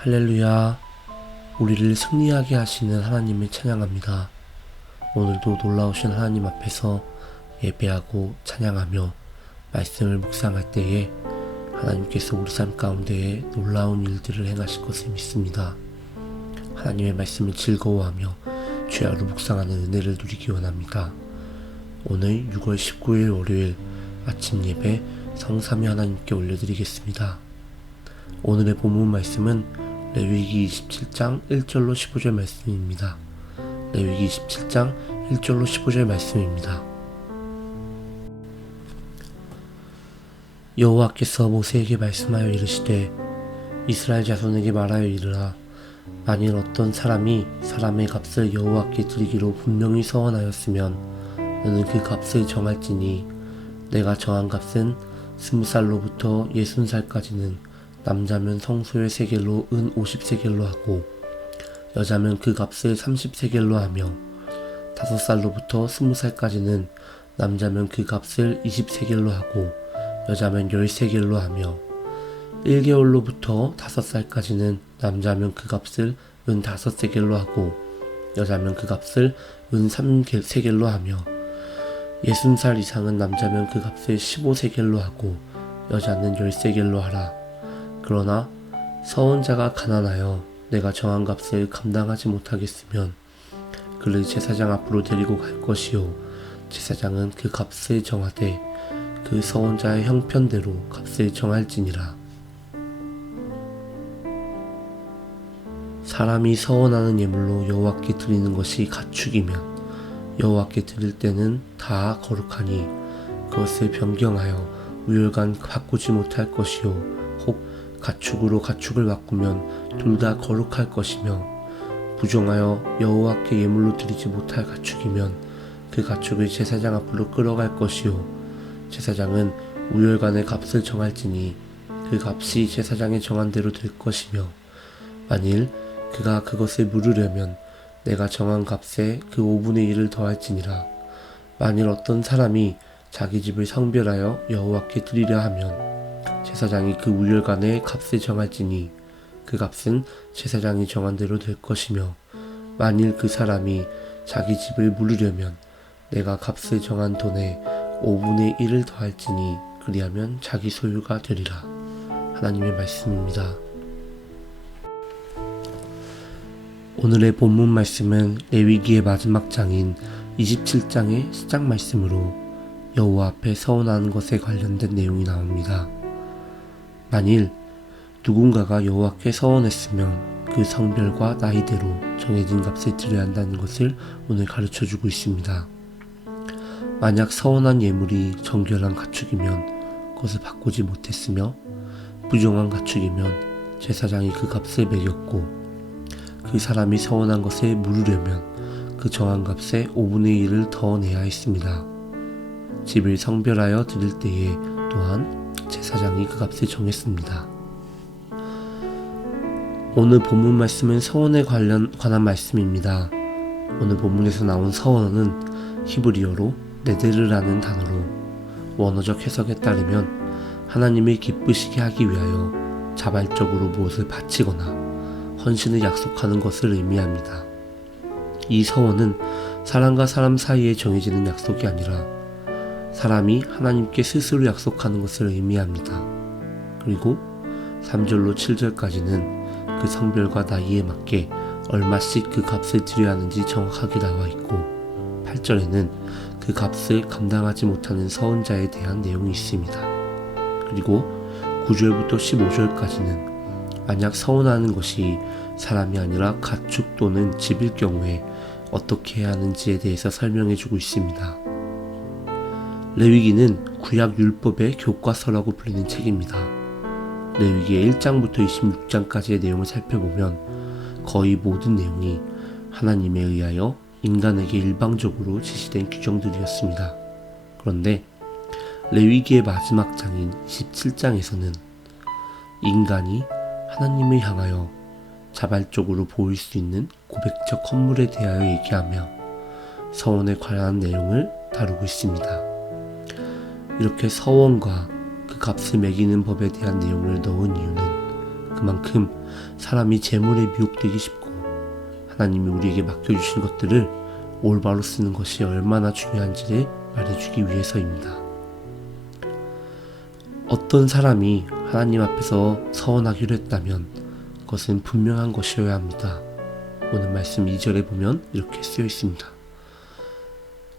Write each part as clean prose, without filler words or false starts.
할렐루야. 우리를 승리하게 하시는 하나님을 찬양합니다. 오늘도 놀라우신 하나님 앞에서 예배하고 찬양하며 말씀을 묵상할 때에 하나님께서 우리 삶 가운데에 놀라운 일들을 행하실 것을 믿습니다. 하나님의 말씀을 즐거워하며 주야로 묵상하는 은혜를 누리기 원합니다. 오늘 6월 19일 월요일 아침 예배 성삼위 하나님께 올려드리겠습니다. 오늘의 본문 말씀은 레위기 27장 1절로 15절 말씀입니다. 레위기 27장 1절로 15절 말씀입니다. 여호와께서 모세에게 말씀하여 이르시되 이스라엘 자손에게 말하여 이르라. 만일 어떤 사람이 사람의 값을 여호와께 드리기로 분명히 서원하였으면 너는 그 값을 정할지니 내가 정한 값은 20살로부터 60살까지는 남자면 성소의 세겔로 은 50세겔로 하고 여자면 그 값을 30세겔로 하며 5살로부터 20살까지는 남자면 그 값을 20세겔로 하고 여자면 10세겔로 하며 1개월로부터 5살까지는 남자면 그 값을 은 5세겔로 하고 여자면 그 값을 은 3세겔로 하며 60살 이상은 남자면 그 값을 15세겔로 하고 여자는 10세겔로 하라. 그러나 서원자가 가난하여 내가 정한 값을 감당하지 못하겠으면 그를 제사장 앞으로 데리고 갈 것이요 제사장은 그 값을 정하되 그 서원자의 형편대로 값을 정할지니라. 사람이 서원하는 예물로 여호와께 드리는 것이 가축이면 여호와께 드릴 때는 다 거룩하니 그것을 변경하여 우열간 바꾸지 못할 것이요 혹 가축으로 가축을 바꾸면 둘 다 거룩할 것이며 부정하여 여호와께 예물로 드리지 못할 가축이면 그 가축을 제사장 앞으로 끌어갈 것이요 제사장은 우열간의 값을 정할지니 그 값이 제사장의 정한 대로 될 것이며 만일 그가 그것을 물으려면 내가 정한 값에 그 5분의 1을 더할지니라. 만일 어떤 사람이 자기 집을 성별하여 여호와께 드리려 하면 제사장이 그 우열간의 값을 정할지니 그 값은 제사장이 정한 대로 될 것이며 만일 그 사람이 자기 집을 물으려면 내가 값을 정한 돈에 5분의 1을 더할지니 그리하면 자기 소유가 되리라. 하나님의 말씀입니다. 오늘의 본문 말씀은 레위기의 마지막 장인 27장의 시작 말씀으로 여호와 앞에 서원하는 것에 관련된 내용이 나옵니다. 만일 누군가가 여호와께 서원했으면 그 성별과 나이대로 정해진 값을 드려야 한다는 것을 오늘 가르쳐주고 있습니다. 만약 서원한 예물이 정결한 가축이면 그것을 바꾸지 못했으며 부정한 가축이면 제사장이 그 값을 매겼고 그 사람이 서원한 것을 물으려면 그 정한 값의 5분의 1을 더 내야 했습니다. 집을 성별하여 드릴 때에 또한 제사장이 그 값을 정했습니다. 오늘 본문 말씀은 서원에 관한 말씀입니다. 오늘 본문에서 나온 서원은 히브리어로 네데르라는 단어로 원어적 해석에 따르면 하나님을 기쁘시게 하기 위하여 자발적으로 무엇을 바치거나 헌신을 약속하는 것을 의미합니다. 이 서원은 사람과 사람 사이에 정해지는 약속이 아니라 사람이 하나님께 스스로 약속하는 것을 의미합니다. 그리고 3절로 7절까지는 그 성별과 나이에 맞게 얼마씩 그 값을 드려야 하는지 정확하게 나와 있고 8절에는 그 값을 감당하지 못하는 서원자에 대한 내용이 있습니다. 그리고 9절부터 15절까지는 만약 서원하는 것이 사람이 아니라 가축 또는 집일 경우에 어떻게 해야 하는지에 대해서 설명해주고 있습니다. 레위기는 구약 율법의 교과서라고 불리는 책입니다. 레위기의 1장부터 26장까지의 내용을 살펴보면 거의 모든 내용이 하나님에 의하여 인간에게 일방적으로 지시된 규정들이었습니다. 그런데 레위기의 마지막 장인 27장에서는 인간이 하나님을 향하여 자발적으로 보일 수 있는 고백적 헌물에 대하여 얘기하며 서원에 관한 내용을 다루고 있습니다. 이렇게 서원과 그 값을 매기는 법에 대한 내용을 넣은 이유는 그만큼 사람이 재물에 미혹되기 쉽고 하나님이 우리에게 맡겨주신 것들을 올바로 쓰는 것이 얼마나 중요한지를 말해주기 위해서입니다. 어떤 사람이 하나님 앞에서 서원하기로 했다면 그것은 분명한 것이어야 합니다. 오늘 말씀 2절에 보면 이렇게 쓰여 있습니다.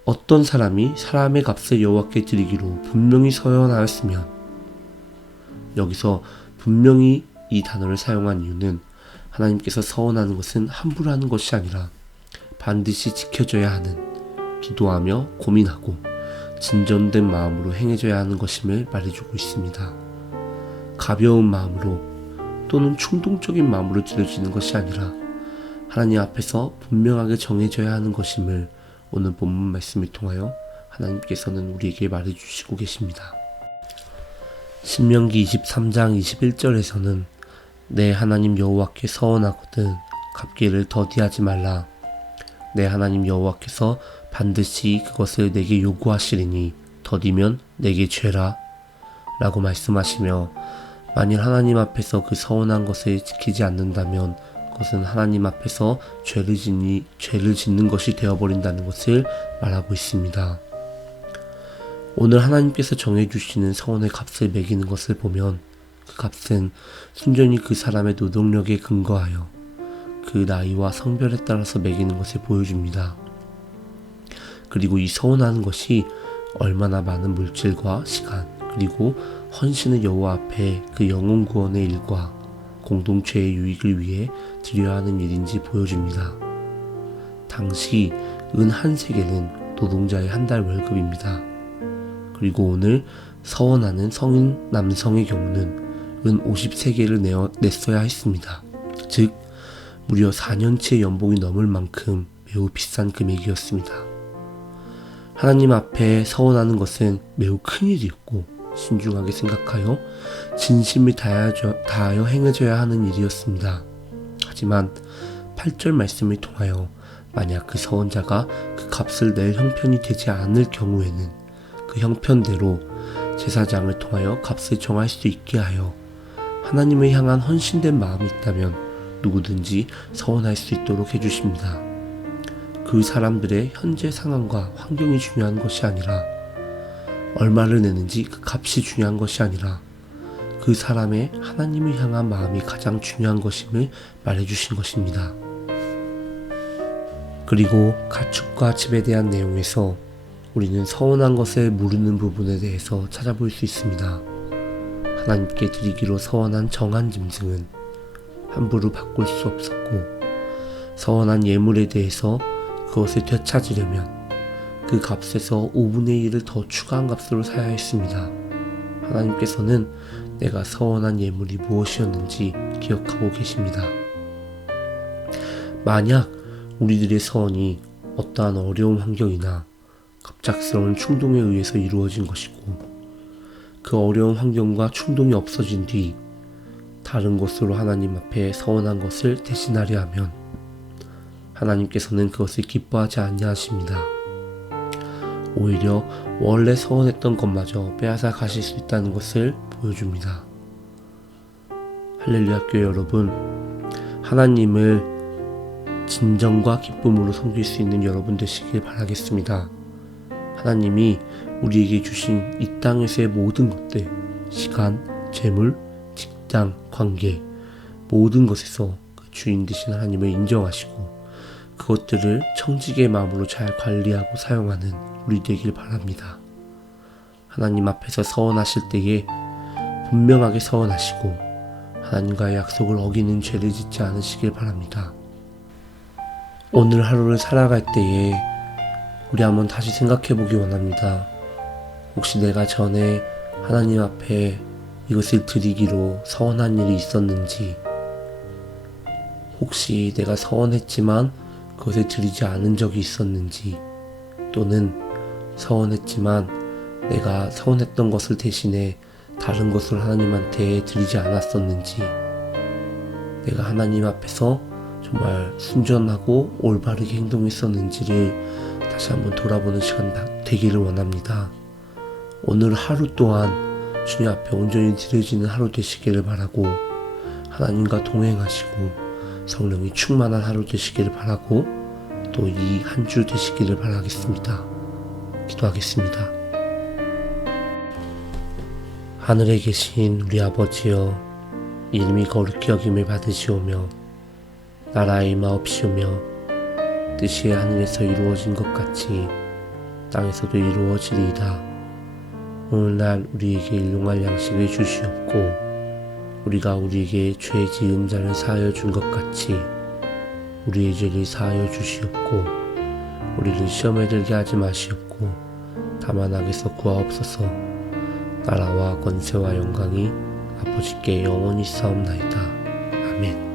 어떤 사람이 사람의 값을 여호와께 드리기로 분명히 서원하였으면, 여기서 분명히 이 단어를 사용한 이유는 하나님께서 서원하는 것은 함부로 하는 것이 아니라 반드시 지켜져야 하는, 기도하며 고민하고 진전된 마음으로 행해져야 하는 것임을 말해주고 있습니다. 가벼운 마음으로 또는 충동적인 마음으로 드려지는 것이 아니라 하나님 앞에서 분명하게 정해져야 하는 것임을 오늘 본문 말씀을 통하여 하나님께서는 우리에게 말해주시고 계십니다. 신명기 23장 21절에서는 내 하나님 여호와께 서원하거든 갚기를 더디하지 말라. 내 하나님 여호와께서 반드시 그것을 내게 요구하시리니 더디면 내게 죄라 라고 말씀하시며, 만일 하나님 앞에서 그 서원한 것을 지키지 않는다면 그것은 하나님 앞에서 죄를 짓는 것이 되어버린다는 것을 말하고 있습니다. 오늘 하나님께서 정해주시는 서원의 값을 매기는 것을 보면 그 값은 순전히 그 사람의 노동력에 근거하여 그 나이와 성별에 따라서 매기는 것을 보여줍니다. 그리고 이 서원하는 것이 얼마나 많은 물질과 시간 그리고 헌신을 여호와 앞에 그 영혼 구원의 일과 공동체의 유익을 위해 드려야 하는 일인지 보여줍니다. 당시 은 한 세겔은 노동자의 한 달 월급입니다. 그리고 오늘 서원하는 성인 남성의 경우는 은 50세겔을 냈어야 했습니다. 즉 무려 4년치의 연봉이 넘을 만큼 매우 비싼 금액이었습니다. 하나님 앞에 서원하는 것은 매우 큰 일이었고 신중하게 생각하여 진심을 다하여 행해져야 하는 일이었습니다. 하지만 8절 말씀을 통하여 만약 그 서원자가 그 값을 낼 형편이 되지 않을 경우에는 그 형편대로 제사장을 통하여 값을 정할 수 있게 하여 하나님을 향한 헌신된 마음이 있다면 누구든지 서원할 수 있도록 해주십니다. 그 사람들의 현재 상황과 환경이 중요한 것이 아니라 얼마를 내는지 그 값이 중요한 것이 아니라 그 사람의 하나님을 향한 마음이 가장 중요한 것임을 말해주신 것입니다. 그리고 가축과 집에 대한 내용에서 우리는 서원한 것을 모르는 부분에 대해서 찾아볼 수 있습니다. 하나님께 드리기로 서원한 정한 짐승은 함부로 바꿀 수 없었고, 서원한 예물에 대해서 그것을 되찾으려면 그 값에서 5분의 1을 더 추가한 값으로 사야 했습니다. 하나님께서는 내가 서원한 예물이 무엇이었는지 기억하고 계십니다. 만약 우리들의 서원이 어떠한 어려운 환경이나 갑작스러운 충동에 의해서 이루어진 것이고 그 어려운 환경과 충동이 없어진 뒤 다른 것으로 하나님 앞에 서원한 것을 대신하려 하면 하나님께서는 그것을 기뻐하지 아니하십니다. 오히려 원래 서원했던 것마저 빼앗아 가실 수 있다는 것을 보여줍니다. 할렐루야 교회 여러분, 하나님을 진정과 기쁨으로 섬길 수 있는 여러분 되시길 바라겠습니다. 하나님이 우리에게 주신 이 땅에서의 모든 것들, 시간, 재물, 직장, 관계, 모든 것에서 그 주인 되신 하나님을 인정하시고 그것들을 청지기의 마음으로 잘 관리하고 사용하는 우리 되길 바랍니다. 하나님 앞에서 서원하실 때에 분명하게 서원하시고 하나님과의 약속을 어기는 죄를 짓지 않으시길 바랍니다. 오늘 하루를 살아갈 때에 우리 한번 다시 생각해 보기 원합니다. 혹시 내가 전에 하나님 앞에 이것을 드리기로 서원한 일이 있었는지, 혹시 내가 서원했지만 그것을 드리지 않은 적이 있었는지, 또는 서원했지만 내가 서원했던 것을 대신에 다른 것을 하나님한테 드리지 않았었는지, 내가 하나님 앞에서 정말 순전하고 올바르게 행동했었는지를 다시 한번 돌아보는 시간 되기를 원합니다. 오늘 하루 또한 주님 앞에 온전히 드려지는 하루 되시기를 바라고, 하나님과 동행하시고 성령이 충만한 하루 되시기를 바라고 또 이 한 주 되시기를 바라겠습니다. 기도하겠습니다. 하늘에 계신 우리 아버지여, 이름이 거룩히 여김을 받으시오며 나라의 임하옵시오며 뜻이 하늘에서 이루어진 것 같이 땅에서도 이루어지리이다. 오늘날 우리에게 일용할 양식을 주시옵고 우리가 우리에게 죄 지은 자를 사하여 준 것 같이 우리의 죄를 사하여 주시옵고 우리를 시험에 들게 하지 마시옵고 다만 악에서 구하옵소서. 나라와 권세와 영광이 아버지께 영원히 있사옵나이다. 아멘.